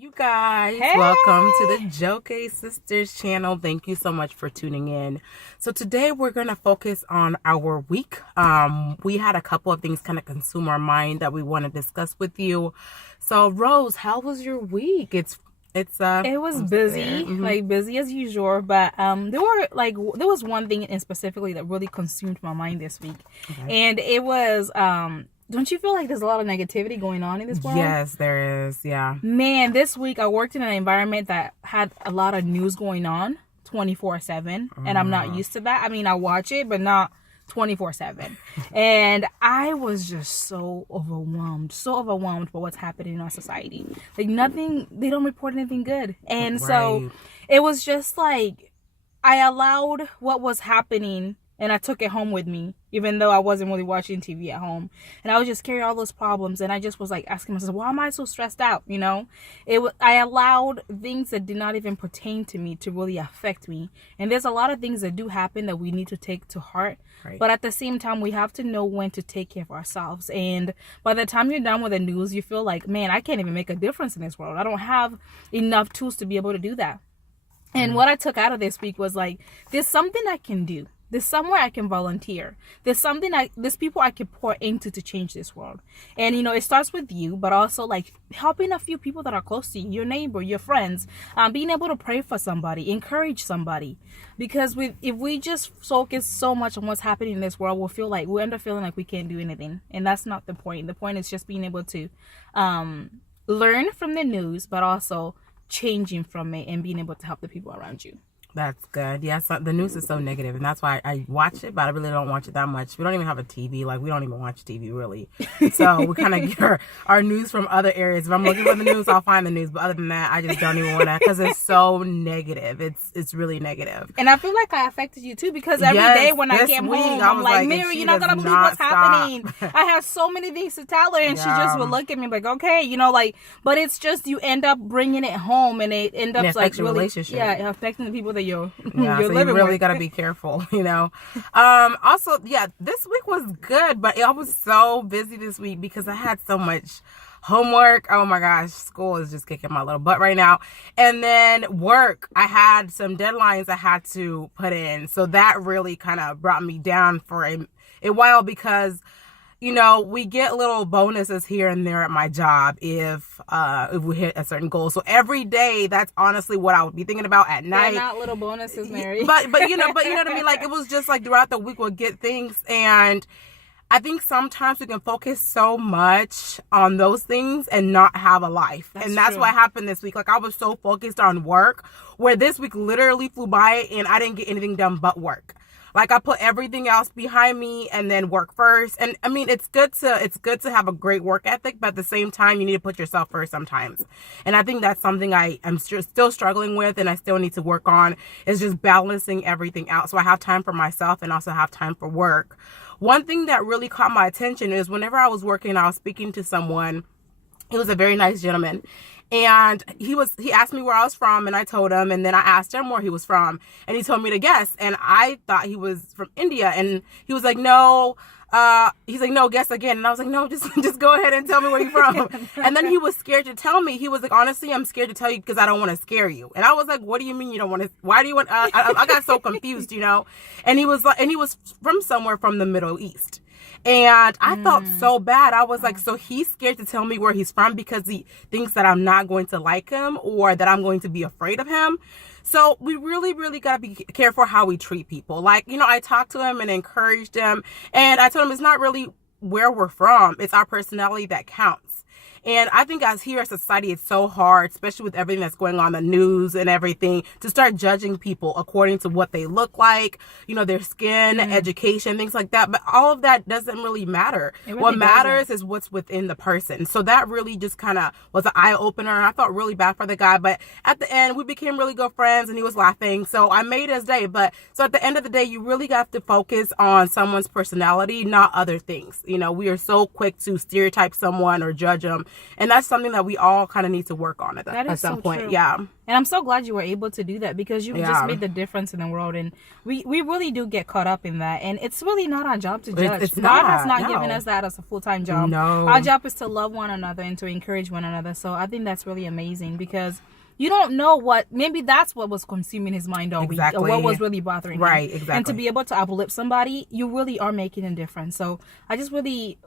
You guys, Hey! welcome to the Joke Sisters channel. Thank you so much for tuning in. So today we're going to focus on our week. We had a couple of things kind of consume our mind that we want to discuss with you. So Rose, how was your week? It was busy, like busy as usual, but there was one thing in specifically that really consumed my mind this week. Okay. And it was don't you feel like there's a lot of negativity going on in this world? Yes, there is. Yeah. Man, this week I worked in an environment that had a lot of news going on 24/7, and I'm not used to that. I mean, I watch it, but not 24/7. And I was just so overwhelmed by what's happening in our society. Like they don't report anything good. And so it was just like I allowed what was happening and I took it home with me, even though I wasn't really watching TV at home. And I would just carry all those problems, and I just was like asking myself, why am I so stressed out? You know, I allowed things that did not even pertain to me to really affect me. And there's a lot of things that do happen that we need to take to heart. Right. But at the same time, we have to know when to take care of ourselves. And by the time you're done with the news, you feel like, man, I can't even make a difference in this world. I don't have enough tools to be able to do that. And what I took out of this week was like, there's something I can do. There's somewhere I can volunteer. There's people I can pour into to change this world. And, you know, it starts with you, but also like helping a few people that are close to you, your neighbor, your friends, being able to pray for somebody, encourage somebody. Because if we just focus so much on what's happening in this world, we'll end up feeling like we can't do anything. And that's not the point. The point is just being able to learn from the news, but also changing from it and being able to help the people around you. That's good. Yeah, so the news is so negative, and that's why I watch it, but I really don't watch it that much. We don't even have a TV. Like, we don't even watch TV, really. So we kind of get our news from other areas. If I'm looking for the news, I'll find the news. But other than that, I just don't even want to, because it's so negative. It's really negative. And I feel like I affected you, too, because every day when I came home, I'm like, Mary, you're not going to believe what's happening. I have so many things to tell her, and she just would look at me like, okay, you know, like, but it's just you end up bringing it home, and it ends up like really, relationship. Yeah, affecting the people that you're so you really got to be careful, you know. Also, yeah, this week was good, but I was so busy this week because I had so much homework. Oh my gosh, school is just kicking my little butt right now. And then work, I had some deadlines I had to put in, so that really kind of brought me down for a while, because you know, we get little bonuses here and there at my job if we hit a certain goal. So every day, that's honestly what I would be thinking about at night. They're not little bonuses, Mary. But you know what I mean? Like, it was just like throughout the week we'll get things, and I think sometimes we can focus so much on those things and not have a life. That's true. What happened this week. Like, I was so focused on work, where this week literally flew by and I didn't get anything done but work. Like, I put everything else behind me and then work first. And I mean, it's good to have a great work ethic, but at the same time, you need to put yourself first sometimes. And I think that's something I'm still struggling with, and I still need to work on, is just balancing everything out. So I have time for myself and also have time for work. One thing that really caught my attention is whenever I was working, I was speaking to someone. He was a very nice gentleman. And he asked me where I was from, and I told him, and then I asked him where he was from, and he told me to guess, and I thought he was from India, and he was like, no, no, guess again. And I was like, no, just go ahead and tell me where you're from. And then he was scared to tell me. He was like, honestly, I'm scared to tell you because I don't want to scare you. And I was like, what do you mean you don't want to, why do you want, I got so confused, you know? And he was from somewhere from the Middle East. And I felt so bad. I was like, so he's scared to tell me where he's from because he thinks that I'm not going to like him or that I'm going to be afraid of him. So we really, really got to be careful how we treat people. Like, you know, I talked to him and encouraged him. And I told him it's not really where we're from. It's our personality that counts. And I think as society, it's so hard, especially with everything that's going on in the news and everything, to start judging people according to what they look like, you know, their skin, education, things like that. But all of that doesn't really matter. What matters is what's within the person. So that really just kind of was an eye opener. And I felt really bad for the guy. But at the end, we became really good friends and he was laughing. So I made his day. But so at the end of the day, you really got to focus on someone's personality, not other things. You know, we are so quick to stereotype someone or judge them And that's something that we all kind of need to work on at some point. True. Yeah. And I'm so glad you were able to do that, because you just made the difference in the world. And we really do get caught up in that. And it's really not our job to judge. God has not given us that as a full-time job. No. Our job is to love one another and to encourage one another. So I think that's really amazing, because you don't know maybe that's what was consuming his mind all week, or what was really bothering him. Right, exactly. And to be able to uplift somebody, you really are making a difference. So I just really,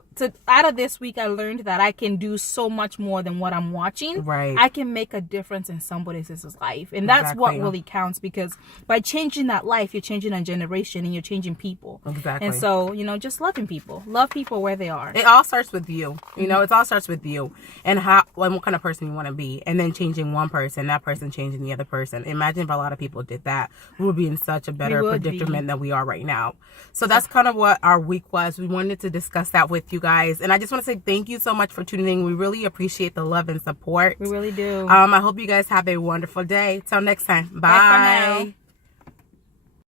out of this week, I learned that I can do so much more than what I'm watching. Right. I can make a difference in somebody else's life. And that's what really counts, because by changing that life, you're changing a generation and you're changing people. Exactly. And so, just loving people. Love people where they are. It all starts with you. It all starts with you and what kind of person you want to be. And then changing one person, that person changing the other person. Imagine if a lot of people did that. We would be in such a better predicament than we are right now. So that's kind of what our week was. We wanted to discuss that with you guys. And I just want to say thank you so much for tuning in. We really appreciate the love and support. We really do. I hope you guys have a wonderful day. Till next time. Bye. Bye for now.